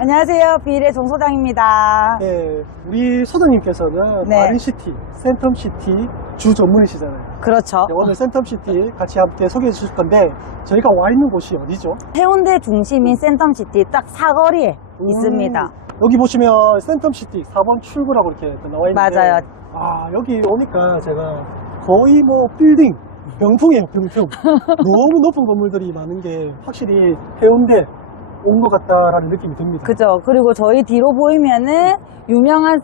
안녕하세요. 비일의 정 소장입니다. 네, 우리 소장님께서는 네. 마린시티, 센텀시티 주 전문이시잖아요. 그렇죠. 네, 오늘 센텀시티 같이 함께 소개해 주실 건데 저희가 와 있는 곳이 어디죠? 해운대 중심인 센텀시티 딱 사거리에 음, 있습니다. 여기 보시면 센텀시티 4번 출구라고 이렇게 또 나와 있는데 맞아요. 아 여기 오니까 제가 거의 뭐 빌딩 병풍이에요 병풍 너무 높은 건물들이 많은 게 확실히 해운대 온 것 같다라는 느낌이 듭니다. 그죠. 그리고 저희 뒤로 보이면은 유명한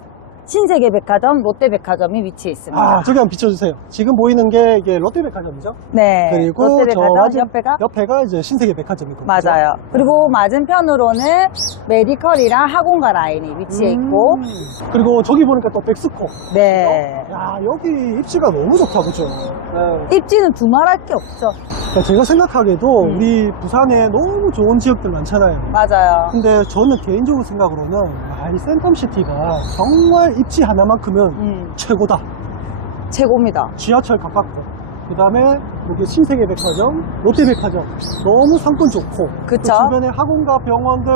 신세계 백화점, 롯데 백화점이 위치해 있습니다. 아 저기 한번 비춰주세요. 지금 보이는 게 이게 롯데백화점이죠? 네. 그리고 롯데 저 백화점 맞은- 옆에가 옆에가 이제 신세계 백화점이거든요. 맞아요. 그리고 맞은편으로는 메디컬이랑 학원가 라인이 위치해 있고, 음. 그리고 저기 보니까 또 백스코. 네. 야 여기 입지가 너무 좋다 그죠? 네. 입지는 두말할 게 없죠. 그러니까 제가 생각하기에도 음. 우리 부산에 너무 좋은 지역들 많잖아요. 맞아요. 근데 저는 개인적으로 생각으로는 아, 이 센텀시티가 정말 입지 하나만큼은 음, 최고다. 최고입니다. 지하철 가깝고 그 다음에 여기 신세계 백화점, 롯데 백화점 너무 상권 좋고 그쵸. 그 주변에 학원과 병원들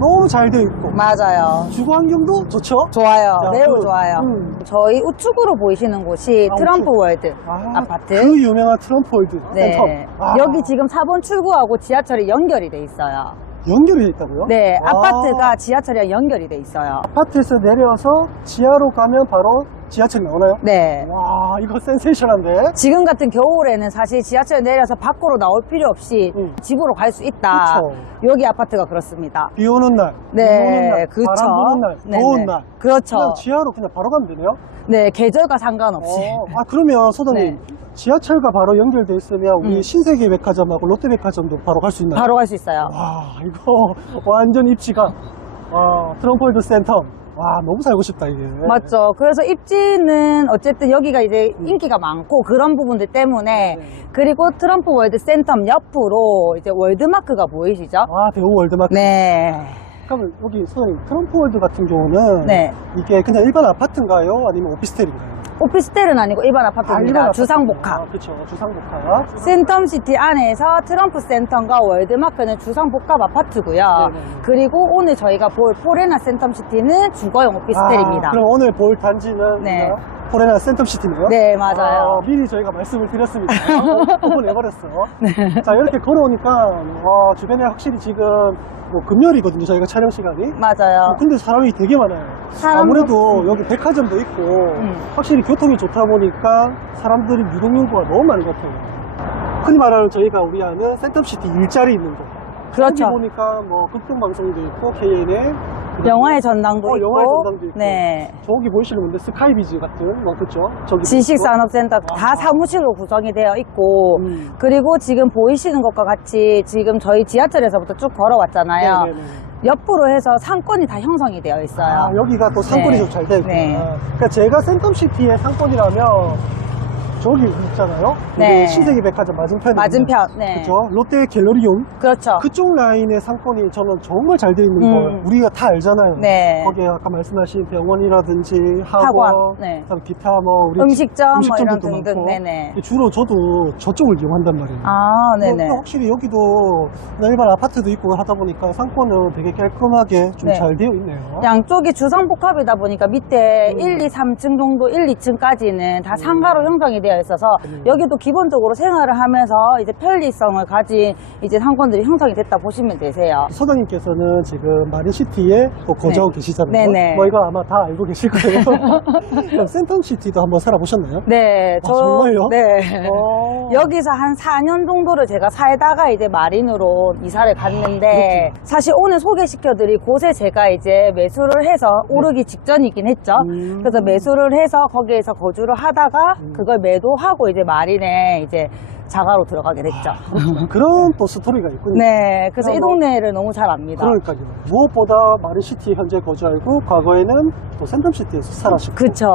너무 잘 되어 있고 맞아요. 주거 환경도 좋죠. 좋아요. 자, 매우 그, 좋아요. 음. 저희 우측으로 보이시는 곳이 아, 트럼프 우측. 월드 아, 아파트. 그 유명한 트럼프 월드 네. 센텀. 아, 여기 지금 4번 출구하고 지하철이 연결이 돼 있어요. 연결이 돼 있다고요? 네, 아, 아파트가 지하철이랑 연결이 돼 있어요. 아파트에서 내려서 지하로 가면 바로 지하철이 나오나요? 네. 와 이거 센세이션한데. 지금 같은 겨울에는 사실 지하철 내려서 밖으로 나올 필요 없이 음. 집으로 갈 수 있다. 그쵸. 여기 아파트가 그렇습니다. 비 오는 날, 네, 눈 오는 날, 그렇죠. 바람 부는 날, 네네. 더운 날. 그렇죠. 그냥 지하로 그냥 바로 가면 되네요. 네, 계절과 상관없이. 어, 아 그러면 소장님 네. 지하철과 바로 연결돼 있으면 우리 음. 신세계 백화점하고 롯데 백화점도 바로 갈 수 있나요? 바로 갈 수 있어요. 와 이거 완전 입지가 와 트럼폴드 센텀 와 너무 살고 싶다 이게 맞죠. 그래서 입지는 어쨌든 여기가 이제 인기가 많고 그런 부분들 때문에 네. 그리고 트럼프 월드 센텀 옆으로 이제 월드마크가 보이시죠? 아 대우 월드마켓 네. 그러면 여기 소장님 트럼폴드 같은 경우는 네. 이게 그냥 일반 아파트인가요 아니면 오피스텔인가요? 오피스텔은 아니고 일반 아파트입니다. 일반 주상복합. 아, 그렇죠 주상복합 센텀시티 안에서 트럼프 센텀과 월드마크는 주상복합 아파트고요. 네네네. 그리고 오늘 저희가 볼 포레나 센텀시티는 주거용 오피스텔입니다. 아, 그럼 오늘 볼 단지는 네. 포레나 센텀시티네요? 네, 맞아요. 아, 미리 저희가 말씀을 드렸습니다. 오픈해버렸어. 네. 자, 이렇게 걸어오니까, 와, 주변에 확실히 지금, 뭐, 금요일이거든요, 저희가 촬영 시간이. 맞아요. 근데 사람이 되게 많아요. 사람도- 아무래도 여기 백화점도 있고, 음. 확실히 교통이 좋다 보니까 사람들이 유동인구가 너무 많은 것 같아요. 흔히 말하는 저희가 우리 아는 센텀시티 일자리 있는 곳. 그렇죠. 보니까 뭐, 극동방송도 있고, KN에. 영화의 전당도 어, 있고, 영화의 전당도 있고. 네. 저기 보이시는 분들 스카이비즈 같은, 뭐, 그쵸? 저기. 지식산업센터 다 아. 사무실로 구성이 되어 있고, 음. 그리고 지금 보이시는 것과 같이 지금 저희 지하철에서부터 쭉 걸어왔잖아요. 네네네. 옆으로 해서 상권이 다 형성이 되어 있어요. 아, 여기가 또 상권이 네. 좀잘 되어 있구나. 네. 그러니까 제가 센텀시티의 상권이라면 저기 있잖아요. 네. 신세계 백화점 맞은편에. 맞은편, 네. 그죠? 롯데 갤러리움. 그렇죠. 그쪽 라인의 상권이 저는 정말 잘 되어 있는 음. 거 우리가 다 알잖아요. 네. 거기에 아까 말씀하신 병원이라든지 학원, 학원, 네. 그다음에 기타 뭐 우리 음식점 뭐 이런 등등, 많고. 네네. 주로 저도 저쪽을 이용한단 말이에요. 아, 네네. 근데 확실히 여기도 일반 아파트도 있고 하다 보니까 상권은 되게 깔끔하게 좀 네. 잘 되어 있네요. 양쪽이 주상복합이다 보니까 밑에 음. 1, 2, 3층 정도, 1, 2층까지는 다 상가로 형성이 되어 있어서 음. 여기도 기본적으로 생활을 하면서 이제 편리성을 가진 이제 상권들이 형성이 됐다 보시면 되세요. 소장님께서는 지금 마린시티에 또 거주하고 네. 계시잖아요. 네네. 뭐 이거 아마 다 알고 계실 거예요. 그럼 센텀시티도 한번 살아보셨나요? 네, 아, 정말요? 네. 어. 여기서 한 4년 정도를 제가 살다가 이제 마린으로 이사를 갔는데 사실 오늘 소개시켜드릴 곳에 제가 이제 매수를 해서 오르기 직전이긴 했죠. 음. 그래서 매수를 해서 거기에서 거주를 하다가 음. 그걸 매도 하고 이제 마린에 이제 자가로 들어가게 됐죠. 그런 또 스토리가 있군요. 네, 그래서 이 동네를 너무 잘 압니다. 그러니까요. 무엇보다 마린시티 현재 거주하고 과거에는 또 센텀시티에서 살았고 그쵸.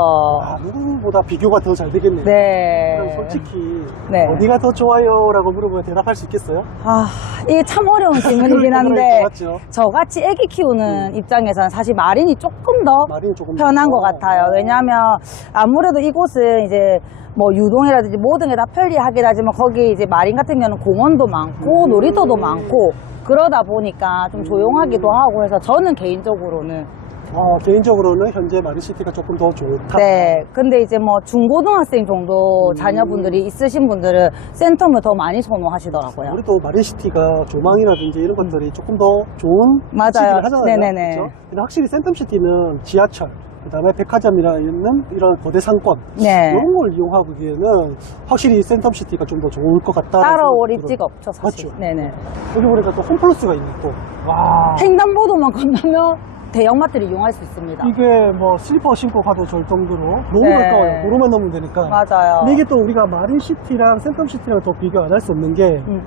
아, 누구보다 비교가 더 잘 되겠네요. 그럼 네. 솔직히 네. 어디가 더 좋아요? 라고 물어보면 대답할 수 있겠어요? 아, 이게 참 어려운 질문이긴 그러니까, 한데 그러니까, 맞죠? 저같이 애기 키우는 입장에서는 사실 마린이 조금 더 마린이 조금 편한 것 더- 같아요. 왜냐하면 아무래도 이곳은 이제 뭐 유동이라든지 모든 게 다 편리하긴 하지만 거기 이제 마린 같은 경우는 공원도 많고 음. 놀이터도 많고 그러다 보니까 좀 조용하기도 하고 해서 저는 개인적으로는 어, 개인적으로는 현재 마린시티가 조금 더 좋다. 네. 근데 이제 뭐 중고등학생 정도 자녀분들이 있으신 분들은 센텀을 더 많이 선호하시더라고요. 우리도 마린시티가 조망이라든지 이런 것들이 조금 더 좋은 맞아요. 시기를 하잖아요. 네네네. 그죠? 근데 확실히 센텀시티는 지하철, 그 다음에 백화점이나 있는 이런 거대 상권 네. 이런 걸 이용하기에는 확실히 센텀시티가 좀 더 좋을 것 같다. 따라올 입지가 없죠, 사실. 맞죠. 네네. 여기 보니까 또 홈플러스가 있네 또. 와. 횡단보도만 건너면 대형마트를 이용할 수 있습니다. 이게 뭐 슬리퍼 신고 가도 절 정도로 너무 네. 가까워요. 도로만 넘으면 되니까. 맞아요. 근데 이게 또 우리가 마린시티랑 센텀시티랑 또 비교 안 할 수 없는 게 음,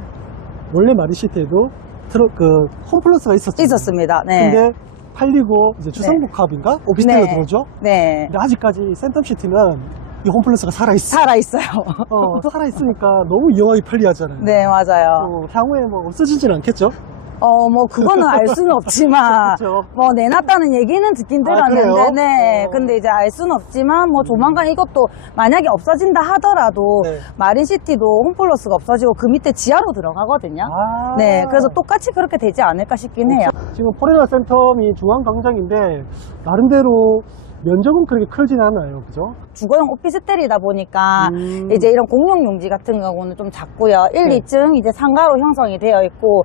원래 마린시티에도 트럭 그 홈플러스가 있었죠. 있었습니다. 네. 근데 팔리고 이제 주상복합인가 오피스텔로 네. 들어오죠. 네. 근데 아직까지 센텀시티는 이 홈플러스가 살아 있어. 살아있어요. 어, 살아 있으니까 너무 이용하기 편리하잖아요. 네, 맞아요. 어, 향후에 뭐 없어지진 않겠죠? 어, 뭐, 그거는 알 수는 없지만, 그쵸. 뭐, 내놨다는 얘기는 듣긴 아, 들었는데, 그래요? 네. 어. 근데 이제 알 수는 없지만, 뭐, 조만간 이것도 만약에 없어진다 하더라도, 네. 마린시티도 홈플러스가 없어지고 그 밑에 지하로 들어가거든요. 아. 네. 그래서 똑같이 그렇게 되지 않을까 싶긴 해요. 지금 포레나 센텀이 중앙광장인데 나름대로 면적은 그렇게 크진 않아요, 그죠? 주거용 오피스텔이다 보니까 음. 이제 이런 공용 용지 같은 경우는 좀 작고요. 1, 네. 2층 이제 상가로 형성이 되어 있고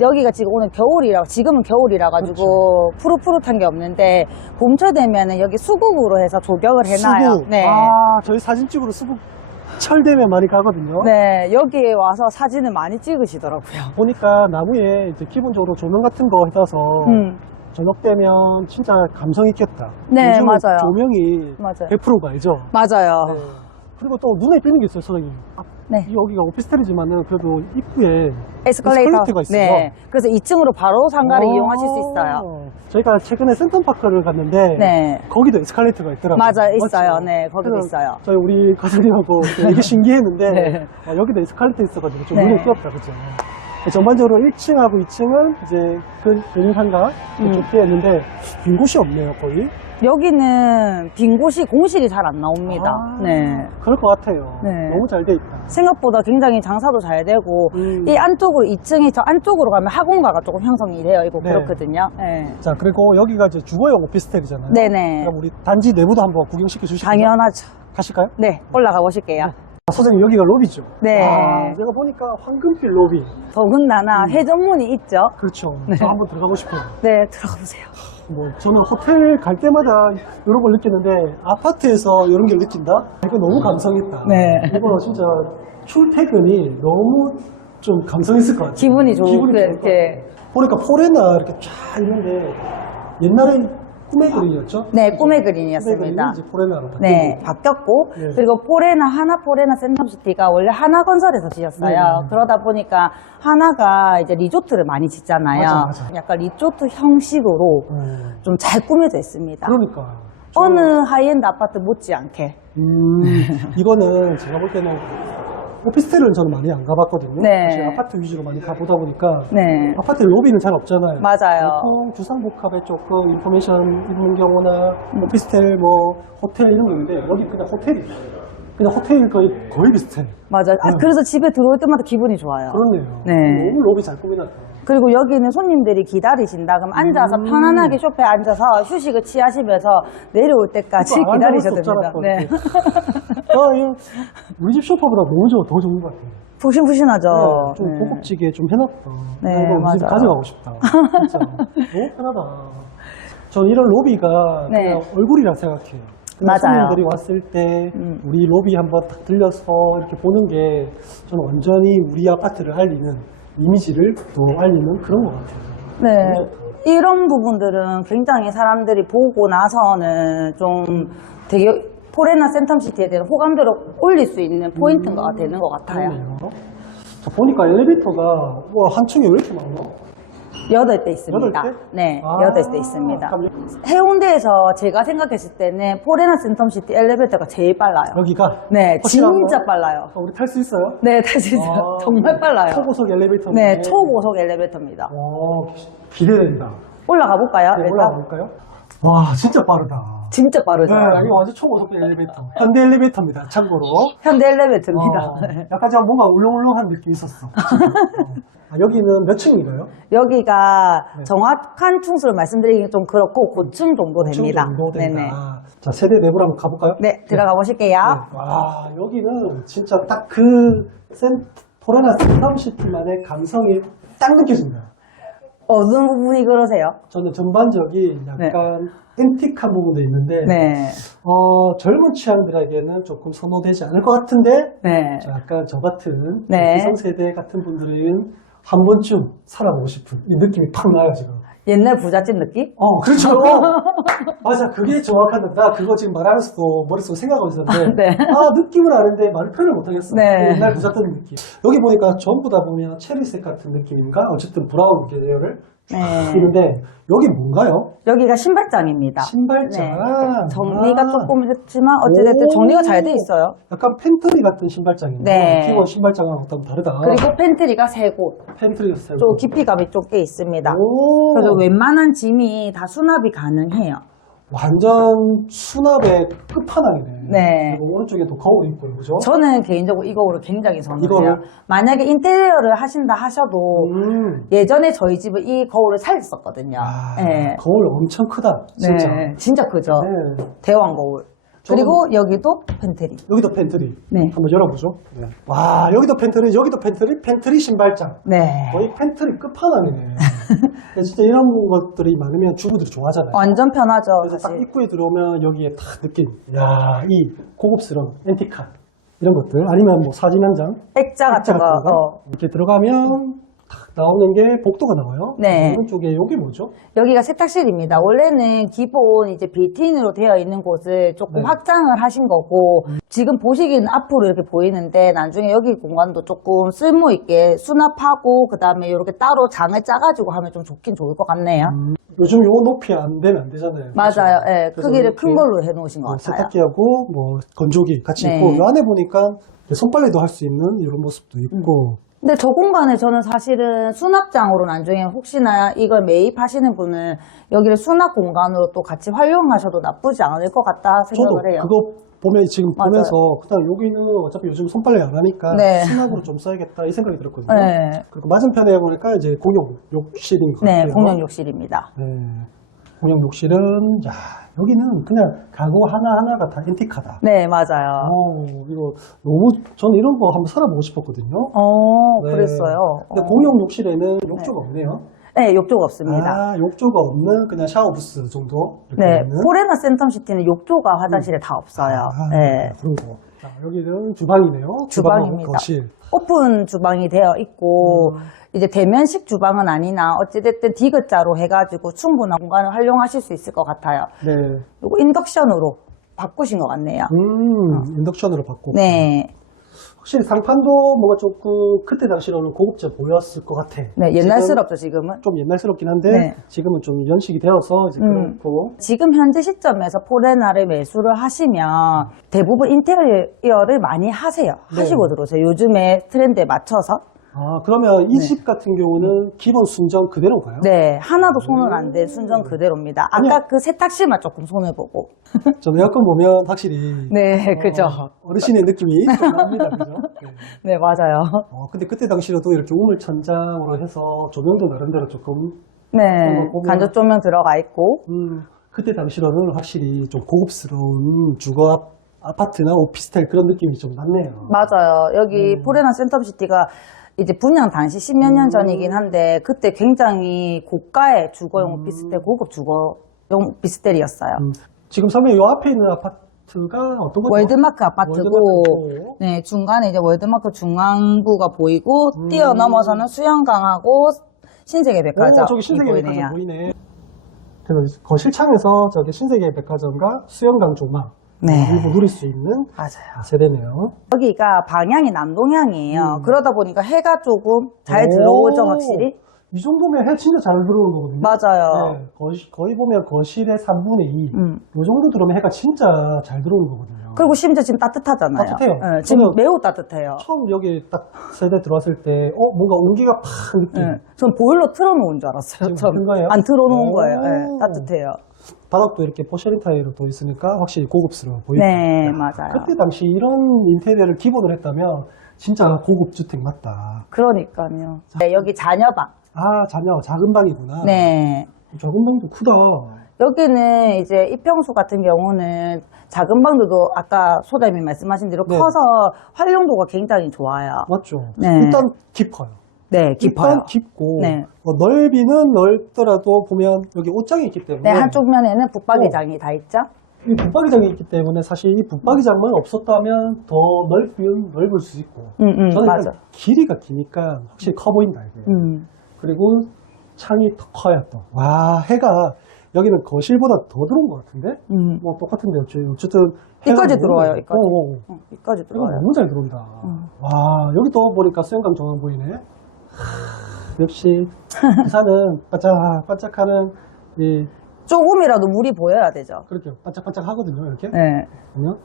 여기가 지금 오늘 겨울이라 지금은 겨울이라 가지고 그렇죠. 푸릇푸릇한 게 없는데 봄철 되면은 여기 수국으로 해서 조격을 해놔요. 수국. 네. 아, 저희 사진 찍으러 수국 철되면 많이 가거든요. 네, 여기에 와서 사진을 많이 찍으시더라고요. 보니까 나무에 이제 기본적으로 조명 같은 거 해놔서 음, 저녁 되면 진짜 감성 있겠다. 네, 요즘은 맞아요. 조명이 맞아요. 100%가 알죠? 맞아요. 그리고 또 눈에 띄는 게 있어요, 선생님. 아, 네. 여기가 오피스텔이지만은 그래도 입구에 에스컬레이터. 에스컬레이터 가 있어요. 네. 그래서 2층으로 바로 상가를 오. 이용하실 수 있어요. 저희가 최근에 센텀파크를 갔는데 네. 거기도 에스컬레이터가 있더라고요. 맞아요, 맞죠? 있어요. 네, 거기도 그래서 있어요. 저희 우리 가수님하고 되게 신기했는데 네. 아, 여기도 에스컬레이터 있어가지고 좀 네. 눈에 띄었다, 그죠? 전반적으로 1층하고 2층은 이제 그 변인상가 음. 좋게 했는데 빈 곳이 없네요, 거의. 여기는 빈 곳이 공실이 잘 안 나옵니다. 아, 네. 그럴 것 같아요. 네. 너무 잘 돼 있다. 생각보다 굉장히 장사도 잘 되고 음. 이 안쪽으로 2층이 저 안쪽으로 가면 학원가가 조금 형성이 되어 있고 네. 그렇거든요. 네. 자, 그리고 여기가 이제 주거용 오피스텔이잖아요. 네네. 그럼 우리 단지 내부도 한번 구경시켜 주시죠. 당연하죠. 가실까요? 네, 올라가 보실게요. 아, 선생님 여기가 로비죠? 네. 아, 제가 보니까 황금빛 로비. 더군다나 회전문이 있죠. 그렇죠. 네. 저 한번 들어가고 싶어요. 네, 들어가 보세요. 뭐 저는 호텔 갈 때마다 이런 걸 느끼는데 아파트에서 이런 걸 느낀다? 이거 너무 감성 있다. 네. 이거 진짜 출퇴근이 너무 좀 감성 있을 것 같아요. 기분이 좋고 기분이 좋을 것 이렇게. 같아요. 보니까 포레나 이렇게 쫙 있는데 옛날에 꿈의 그림이었죠? 네, 꿈의 꿈의. 그림이 이제 포레나로 바뀌고. 네, 바뀌었고 네. 그리고 포레나 하나 포레나 센텀시티가 원래 하나 건설에서 지었어요. 네, 네. 그러다 보니까 하나가 이제 리조트를 많이 짓잖아요. 맞아, 맞아. 약간 리조트 형식으로 음, 좀잘 꾸며져 있습니다. 그러니까. 어느 하이엔드 아파트 못지않게. 음, 이거는 제가 볼 때는 오피스텔은 저는 많이 안 가봤거든요. 네. 사실 아파트 위주로 많이 가보다 보니까 네, 아파트 로비는 잘 없잖아요. 맞아요. 보통 주상복합에 조금 인포메이션 입는 경우나 오피스텔, 뭐 호텔 이런 게 있는데 여기 그냥 호텔이 그냥 호텔 거의 거의 비슷해. 맞아요. 아, 네. 그래서 집에 들어올 때마다 기분이 좋아요. 그렇네요. 네. 너무 로비 잘 꾸며놨다. 그리고 여기는 손님들이 기다리신다. 그럼 앉아서 음. 편안하게 쇼파에 앉아서 휴식을 취하시면서 내려올 때까지 기다리셔도 됩니다. 네. 아, 이거 우리 집 쇼파보다 너무 좋아, 더 좋은 것 같아요. 푸신푸신하죠. 네, 좀 네. 고급지게 좀 해놨다. 네, 나 이거 우리 집 맞아요. 가져가고 싶다. 진짜 너무 편하다. 전 이런 로비가 네. 그냥 얼굴이라 생각해요. 그냥 맞아요. 손님들이 왔을 때 음. 우리 로비 한번 딱 들려서 이렇게 보는 게 저는 완전히 우리 아파트를 알리는 이미지를 또 알리는 그런 것 같아요. 네. 너무 이런 부분들은 굉장히 사람들이 보고 나서는 좀 되게 포레나 센텀시티에 대한 호감도를 올릴 수 있는 포인트가 되는 것 같아요. 그러네요. 자, 보니까 엘리베이터가 와, 한 층에 왜 이렇게 많아? 여덟 대 있습니다. 여덟 대? 네, 아, 여덟 대 있습니다. 그럼 해운대에서 제가 생각했을 때는 포레나 센텀시티 엘리베이터가 제일 빨라요. 여기가 네, 확실한 진짜 거? 빨라요. 어, 우리 탈 수 있어요? 네, 다시 아, 정말 빨라요. 초고속 엘리베이터. 네, 초고속 엘리베이터입니다. 와, 기- 기대된다. 올라가 볼까요? 네, 일단 올라가 볼까요? 와, 진짜 빠르다. 진짜 빠르죠. 네, 아니 완전 초고속 엘리베이터. 현대 엘리베이터입니다. 참고로. 현대 엘리베이터입니다. 어, 약간 좀 뭔가 울렁울렁한 느낌이 있었어. 어. 아, 여기는 몇 층인가요? 여기가 네. 정확한 충수를 말씀드리기 좀 그렇고 고층 정도 됩니다. 층 정도 된다. 네네. 자, 세대 내부로 한번 가볼까요? 네, 들어가 보실게요. 네. 와, 여기는 진짜 딱 그 포레나 센텀시티만의 감성이 딱 느껴집니다. 어느 부분이 그러세요? 저는 전반적인 약간 앤틱한 부분도 있는데 네. 어, 젊은 취향들에게는 조금 선호되지 않을 것 같은데 네. 자, 약간 저 같은 네. 기성세대 같은 분들은 한 번쯤 살아보고 싶은 이 느낌이 팍 나요 지금. 옛날 부잣집 느낌? 어, 그렇죠. 맞아, 그게 정확한데 나 그거 지금 말하면서도 머릿속에 생각하고 있었는데 네. 아 느낌을 아는데 말을 표현을 못하겠어. 네. 옛날 부잣집 느낌. 여기 보니까 전부 다 보면 체리색 같은 느낌인가? 어쨌든 브라운 계열을 쭉 네. 있는데 여기 뭔가요? 여기가 신발장입니다. 신발장. 네. 정리가 아, 조금 했지만 어찌됐든 오. 정리가 잘 돼 있어요. 약간 팬트리 같은 신발장인데 네. 기본 신발장하고 좀 다르다. 그리고 팬트리가 세 곳. 팬트리가 세고. 좀 깊이감이 좀 꽤 있습니다. 오. 그래서 웬만한 짐이 다 수납이 가능해요. 완전 수납의 끝판왕이네. 네. 그리고 오른쪽에 또 거울이 있고요, 그죠? 저는 개인적으로 이거를 굉장히 선호해요. 이거를? 만약에 인테리어를 하신다 하셔도 음. 예전에 저희 집은 이 거울을 살렸었거든요. 아, 네. 거울 엄청 크다, 진짜. 네, 진짜 크죠. 네. 대왕 거울. 그리고 여기도 팬트리. 여기도 팬트리. 네. 한번 열어보죠. 와, 여기도 팬트리, 여기도 팬트리, 팬트리 신발장. 네. 거의 팬트리 끝판왕이네. 근데 진짜 이런 것들이 많으면 주부들이 좋아하잖아요. 완전 편하죠, 그래서 딱 사실. 입구에 들어오면 여기에 딱 느낌. 야, 이 고급스러운 앤티카. 이런 것들. 아니면 뭐 사진 한 장. 액자 같은 거. 같은 거. 어. 이렇게 들어가면 딱 나오는 게 복도가 나와요. 네. 오른쪽에 여기 뭐죠? 여기가 세탁실입니다. 원래는 기본 이제 빌트인으로 되어 있는 곳을 조금 네. 확장을 하신 거고 지금 보시기는 앞으로 이렇게 보이는데 나중에 여기 공간도 조금 쓸모 있게 수납하고 그 다음에 이렇게 따로 장을 짜가지고 하면 좀 좋긴 좋을 것 같네요. 요즘 요 높이 안 되면 안 되잖아요. 맞아요. 그렇죠? 예, 그래서 크기를 이렇게 큰 걸로 해놓으신 것 뭐 같아요. 세탁기하고 뭐 건조기 같이 네. 있고 요 안에 보니까 손빨래도 할 수 있는 이런 모습도 있고 근데 저 공간에 저는 사실은 수납장으로 나중에 혹시나 이걸 매입하시는 분은 여기를 수납 공간으로 또 같이 활용하셔도 나쁘지 않을 것 같다 저도 생각을 해요. 그거 보면 지금 맞아요. 보면서 그다음 여기는 어차피 요즘 손빨래 안 하니까 네. 수납으로 좀 써야겠다 이 생각이 들었거든요. 네. 그리고 맞은편에 보니까 이제 공용 욕실인 것 네, 같아요. 공용 욕실입니다. 네. 공용 욕실은 야 여기는 그냥 가구 하나 하나가 다 앤틱하다. 네, 맞아요. 어, 이거 너무 저는 이런 거 한번 살아보고 싶었거든요. 어, 네. 그랬어요. 근데 어. 공용 욕실에는 욕조가 없네요. 네, 욕조가 없습니다. 아, 욕조가 없는 그냥 샤워 부스 정도 네, 있는. 포레나 센텀시티는 욕조가 화장실에 다 없어요. 아, 네. 그런 거. 자, 여기는 주방이네요. 주방입니다. 거실. 오픈 주방이 되어 있고, 음. 이제 대면식 주방은 아니나, 어찌됐든 디귿자로 해가지고 충분한 공간을 활용하실 수 있을 것 같아요. 네. 그리고 인덕션으로 바꾸신 것 같네요. 음, 인덕션으로 바꾸고. 네. 확실히 상판도 뭔가 조금 그때 당시로는 고급져 보였을 것 같아. 네, 옛날스럽죠, 지금은. 좀 옛날스럽긴 한데 네. 지금은 좀 연식이 되어서 이제 음. 그렇고 지금 현재 시점에서 포레나를 매수를 하시면 대부분 인테리어를 많이 하세요. 네. 하시고 들어오세요. 요즘에 트렌드에 맞춰서. 아 그러면 이 집 같은 경우는 기본 순정 그대로인가요? 네, 하나도 손은 안된 순정 그대로입니다. 아까. 그 세탁실만 조금 손을 보고. 전 에어컨 보면 확실히 네, 그죠. 어, 어르신의 느낌이 좀 납니다, 그죠? 네. 네, 맞아요. 어, 근데 그때 당시로도 이렇게 우물 천장으로 해서 조명도 나름대로 조금 네, 보면- 간접 조명 들어가 있고. 음, 그때 당시로는 확실히 좀 고급스러운 주거 아- 아파트나 오피스텔 그런 느낌이 좀 났네요. 맞아요. 여기 네. 포레나 센텀시티가 이제 분양 당시 십몇 년 음. 전이긴 한데 그때 굉장히 고가의 주거용 음. 오피스텔, 고급 주거용 오피스텔이었어요. 음, 지금 설명 요 앞에 있는 아파트가 어떤 거죠? 월드마크 아파트고 월드마크고. 네 중간에 이제 월드마크 중앙부가 보이고 음. 뛰어넘어서는 수영강하고 신세계 백화점 오, 저기 신세계. 백화점 보이네. 그래서 거실창에서 저기 신세계 백화점과 수영강 조망 네. 일부 누릴 수 있는 맞아요. 세대네요. 여기가 방향이 남동향이에요. 음. 그러다 보니까 해가 조금 잘 오. 들어오죠, 확실히. 이 정도면 해 진짜 잘 들어오는 거거든요. 맞아요. 네, 거의, 거의 보면 거실의 3분의 2. 음. 이 정도 들어오면 해가 진짜 잘 들어오는 거거든요. 그리고 심지어 지금 따뜻하잖아요. 따뜻해요. 네, 지금 저는- 매우 따뜻해요. 처음 여기 딱 세대 들어왔을 때, 어, 뭔가 온기가 팍 느낌. 네. 전 보일러 틀어놓은 줄 알았어요. 지금 전 그런 거예요? 안 틀어놓은 오. 거예요. 네, 따뜻해요. 바닥도 이렇게 포셔린 타일로 또 있으니까 확실히 고급스러워 보이고. 네, 야, 맞아요. 그때 당시 이런 인테리어를 기본으로 했다면 진짜 고급 주택 맞다. 그러니까요. 네, 여기 자녀방. 아, 자녀, 작은 방이구나. 네. 작은 방도 크다. 여기는 이제 이평수 같은 경우는 작은 방들도 아까 소장님이 말씀하신 대로 네. 커서 활용도가 굉장히 좋아요. 맞죠? 네. 일단 깊어요. 네, 깊어요. 일단 깊고 네. 뭐 넓이는 넓더라도 보면 여기 옷장이 있기 때문에 네, 한쪽 면에는 어. 붙박이장이 다 있죠? 이 붙박이장이 있기 때문에 사실 이 붙박이장만 없었다면 더 넓으면 넓을 수 있고 음, 음, 저는 맞아. 길이가 기니까 확실히 커 보인다 이게 음. 그리고 창이 더 커요 또 와 해가 여기는 거실보다 더 들어온 것 같은데 음. 뭐 똑같은데 어쨌든 이까지 들어와요, 이까지. 어, 어, 어. 어, 여기까지 해가 들어와요. 너무 잘 들어온다 음. 와 여기 또 보니까 수영장 정원 보이네 하, 역시 부산은 반짝반짝하는 이 조금이라도 물이 보여야 되죠. 그렇게 반짝반짝 하거든요 이렇게 네. 보면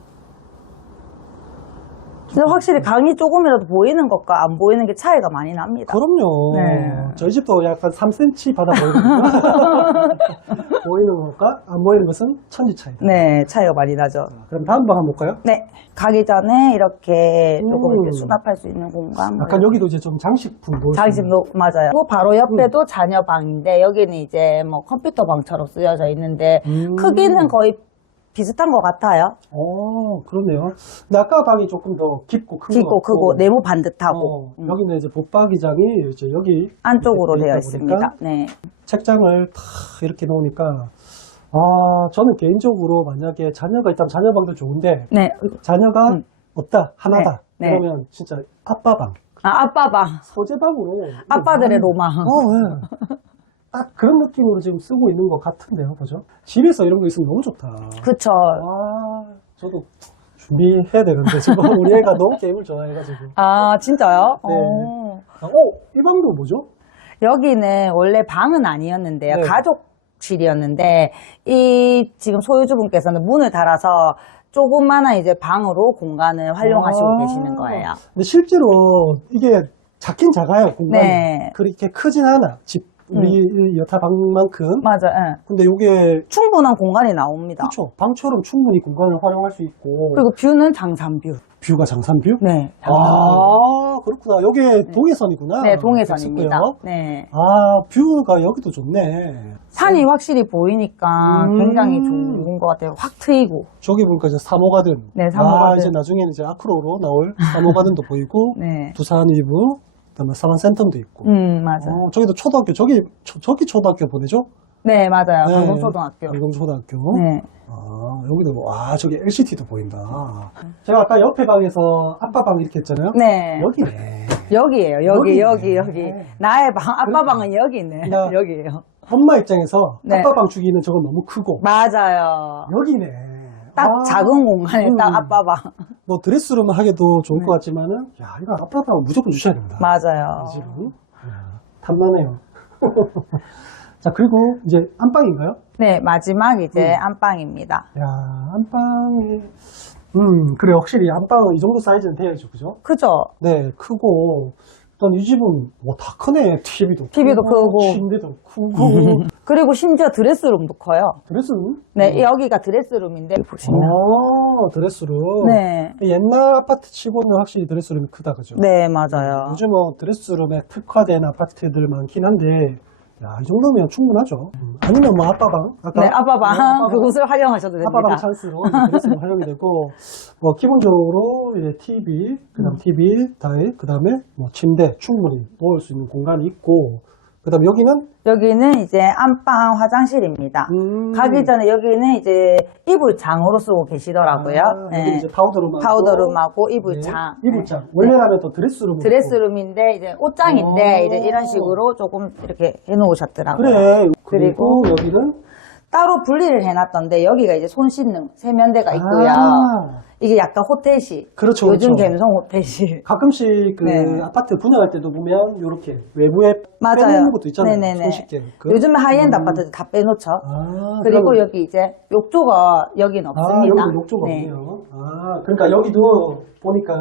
근데 확실히 강이 조금이라도 보이는 것과 안 보이는 게 차이가 많이 납니다. 그럼요. 네. 저희 집도 약간 3cm 바다 보이거든요. 보이는 것과 안 보이는 것은 천지 차이다. 네, 차이가 많이 나죠. 그럼 다음 방 한번 볼까요? 네. 가기 전에 이렇게 조금 음. 이렇게 수납할 수 있는 공간. 뭐 약간 여기도 이제 좀 장식품 있는. 장식도 맞아요. 그리고 바로 옆에도 자녀 방인데 여기는 이제 뭐 컴퓨터 방처럼 쓰여져 있는데 음. 크기는 거의 비슷한 것 같아요. 어, 그렇네요. 근데 아까 방이 조금 더 깊고 큰 깊고. 크고 네모 반듯하고 어, 음. 여기는 이제 붙박이장이 이제 여기 안쪽으로 되어 있다 있습니다. 네. 책장을 다 이렇게 놓으니까 아, 저는 개인적으로 만약에 자녀가 있다면 자녀 방도 좋은데 네. 자녀가 음. 없다 하나다 네, 네. 그러면 진짜 아빠 방 아, 아빠 방. 서재방으로 아빠들의 로망. 어, 예. 딱 그런 느낌으로 지금 쓰고 있는 것 같은데요, 그죠? 집에서 이런 거 있으면 너무 좋다. 그쵸. 아, 저도 준비해야 되는데 지금 우리 애가 너무 게임을 좋아해가지고. 아, 진짜요? 네. 어. 어, 이 방도 뭐죠? 여기는 원래 방은 아니었는데요. 네. 가족실이었는데, 이 지금 소유주분께서는 문을 달아서 조그마한 이제 방으로 공간을 활용하시고 아. 계시는 거예요. 근데 실제로 이게 작긴 작아요, 공간이. 네. 그렇게 크진 않아. 집, 우리 여타 방만큼. 맞아, 예. 근데 이게 충분한 공간이 나옵니다. 그렇죠. 방처럼 충분히 공간을 활용할 수 있고. 그리고 뷰는 장산뷰. 뷰가 장산뷰? 네, 장산뷰. 아, 그렇구나. 여기 동해선이구나. 네, 동해선입니다. 네. 아, 뷰가 여기도 좋네. 산이 확실히 보이니까 음. 굉장히 좋은 것 같아요. 확 트이고. 저기 보니까 이제 사모가든. 네, 사모가든. 아, 이제 나중에는 이제 아크로로 나올 사모가든도 보이고, 네. 두산 일부, 그다음에 사만 센텀도 있고. 음, 맞아. 어, 저기도 초등학교, 저기, 저, 저기 초등학교 보내죠? 네, 맞아요. 네. 강동초등학교. 강동초등학교. 네. 아, 여기도, 뭐- 와, 저기 LCT도 보인다. 제가 아까 옆에 방에서 아빠 방 이렇게 했잖아요. 네. 여기네. 여기에요. 여기. 여기, 여기. 나의 방, 아빠 그러니까. 방은 여기 있네. 야. 여기에요. 엄마 입장에서 네. 아빠 방 주기는 저건 너무 크고. 맞아요. 여기네. 딱 아, 작은 공간에 음. 딱 아빠 방. 뭐 드레스룸 하기도 좋을 네. 것 같지만은, 야, 이거 아빠 방 무조건 주셔야 된다. 맞아요. 야, 탐나네요. 자, 그리고 이제 안방인가요? 네, 마지막 이제 음. 안방입니다. 야, 안방이, 음, 그래, 확실히 안방은 이 정도 사이즈는 돼야죠, 그죠? 그죠? 네, 크고, 일단 이 집은 뭐 다 크네. TV도 TV도 크고. 침대도 크고, 그리고 심지어 드레스룸도 커요. 드레스룸? 네, 여기가 드레스룸인데 보시면. 아, 드레스룸. 네. 옛날 아파트 치고는 확실히 드레스룸이 크다, 그죠? 네, 맞아요. 요즘은 드레스룸에 특화된 아파트들 많긴 한데, 야, 이 정도면 충분하죠. 음, 아니면 뭐 아빠방. 아까 네, 아빠 방 네, 아빠방. 그곳을 활용하셔도 됩니다. 아빠방 찬스로 이제 드레스룸 활용이 되고, 뭐 기본적으로 이제 TV, 그 음. 다음 TV, 다이, 그 다음에 뭐 침대 충분히 놓을 수 있는 공간이 있고, 그 다음에 여기는 여기는 이제 안방 화장실입니다. 음, 가기 전에 여기는 이제 이불 장으로 쓰고 계시더라고요. 아, 네. 이제 파우더룸하고 파우더룸하고 이불 장. 네, 이불 장. 원래라면 또 드레스룸 드레스룸인데 이제 옷장인데 오. 이제 이런 식으로 조금 이렇게 해놓으셨더라고요. 그래. 그리고 그리고 여기는 따로 분리를 해놨던데 여기가 이제 손 씻는 세면대가 있고요. 아, 이게 약간 호텔식. 그렇죠, 요즘 그렇죠. 감성 호텔식. 가끔씩 그 네. 아파트 분양할 때도 보면 이렇게 외부에 맞아요. 빼놓는 것도 있잖아요. 네네네. 손쉽게. 그- 요즘에 하이엔드 음. 아파트 다 빼놓죠. 아, 그리고 그럼- 여기 이제 욕조가 여긴 아, 없습니다. 여기 녹조가 네. 없네요. 아, 그러니까 여기도 보니까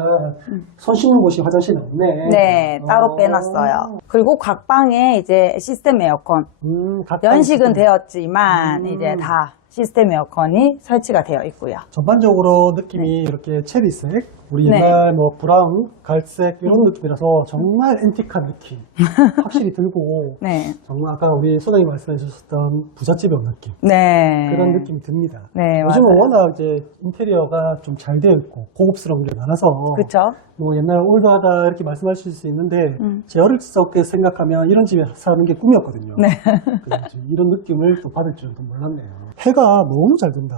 손 씻는 곳이 화장실이 없네. 음. 네, 따로 어. 빼놨어요. 그리고 각 방에 이제 시스템 에어컨. 음, 각각 연식은 텐데. 되었지만 음. 이제 다 시스템 에어컨이 설치가 되어 있고요. 전반적으로 느낌이 이렇게 체리색, 우리 네. 옛날 뭐 브라운, 갈색 이런 느낌이라서 정말 앤틱한 느낌 확실히 들고 네. 정말 아까 우리 소장님 말씀해 주셨던 부잣집에 온 느낌 네. 그런 느낌이 듭니다. 네, 요즘은 맞아요. 워낙 이제 인테리어가 좀 잘 되어 있고 고급스러운 게 많아서 그쵸? 뭐 옛날 올드하다 이렇게 말씀하실 수 있는데 음. 제 어릴 적에 생각하면 이런 집에 사는 게 꿈이었거든요. 네. 이런 느낌을 또 받을 줄은 또 몰랐네요. 해가 너무 잘 든다.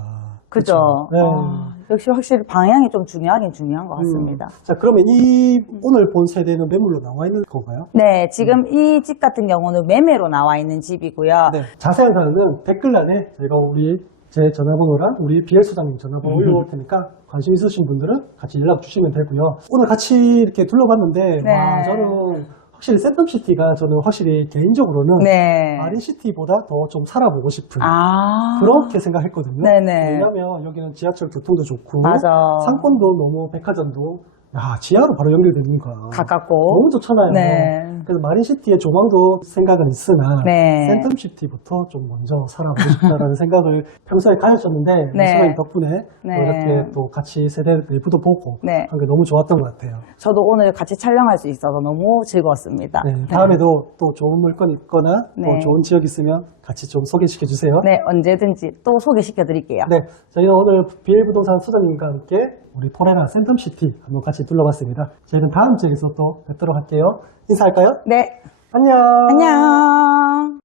그죠? 네. 아, 역시 확실히 방향이 좀 중요하긴 중요한 것 같습니다. 음. 자, 그러면 이 오늘 본 세대는 매물로 나와 있는 건가요? 네, 지금 이 집 같은 경우는 매매로 나와 있는 집이고요. 네. 자세한 사항은 댓글란에 저희가 우리 제 전화번호랑 우리 비엘 소장님 전화번호 음. 올려올 테니까 관심 있으신 분들은 같이 연락 주시면 되고요. 오늘 같이 이렇게 둘러봤는데 네. 와, 저는 확실히 센텀시티가 저는 확실히 개인적으로는 네. 마린시티보다 더 좀 살아보고 싶은 아. 그렇게 생각했거든요. 네네. 왜냐하면 여기는 지하철 교통도 좋고 맞아. 상권도 너무 백화점도 야 지하로 바로 연결되니까 가깝고. 너무 좋잖아요. 네. 그래서 마린시티의 조망도 생각은 있으나 네. 센텀시티부터 좀 먼저 살아보고 싶다라는 생각을 평소에 가졌었는데 네. 수강님 덕분에 네. 또 이렇게 또 같이 세대 내부도 보고 네. 한게 너무 좋았던 것 같아요. 저도 오늘 같이 촬영할 수 있어서 너무 즐거웠습니다. 네, 다음에도 또 좋은 물건 있거나 또 네. 좋은 지역 있으면 같이 좀 소개시켜 주세요. 네, 언제든지 또 소개시켜 드릴게요. 네, 저희는 오늘 비엘부동산 소장님과 함께 우리 포레나 센텀시티 한번 같이 둘러봤습니다. 저희는 다음 지역에서 또 뵙도록 할게요. 인사할까요? 네. 안녕. 안녕.